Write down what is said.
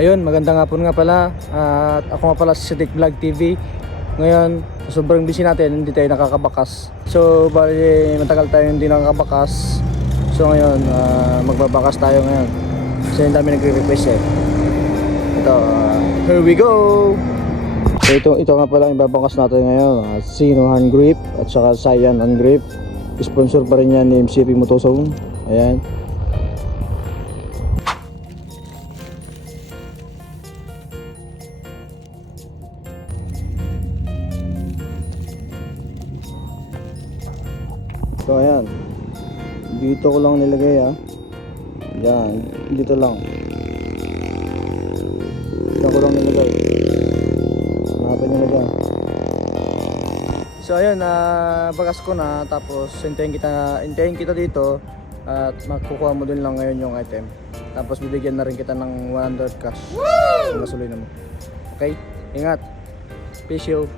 Ayun, magandang hapon nga pala. At ako nga pala si Sidik Vlog TV. Ngayon, sobrang busy natin, hindi tayo nakakabakas. So, bali matagal tayo hindi nakakabakas. So ngayon, magbabakas tayo ngayon. Kasi yung dami nagre-request eh. Ito, here we go! So ito nga pala yung babakas natin ngayon. Sino Hand Grip at saka Cyan Hand Grip. Sponsor pa rin yan ni MCP Motozone. Ayan. So ayan, dito ko lang nilagay yan, dito lang ko lang nilagay, hanapin nyo na dyan. So ayan, bagas ko na, tapos hintayin kita dito at makukuha mo din lang ngayon yung item, tapos bibigyan na rin kita ng 100 cash sa gasolina mo. Okay, ingat, peace you.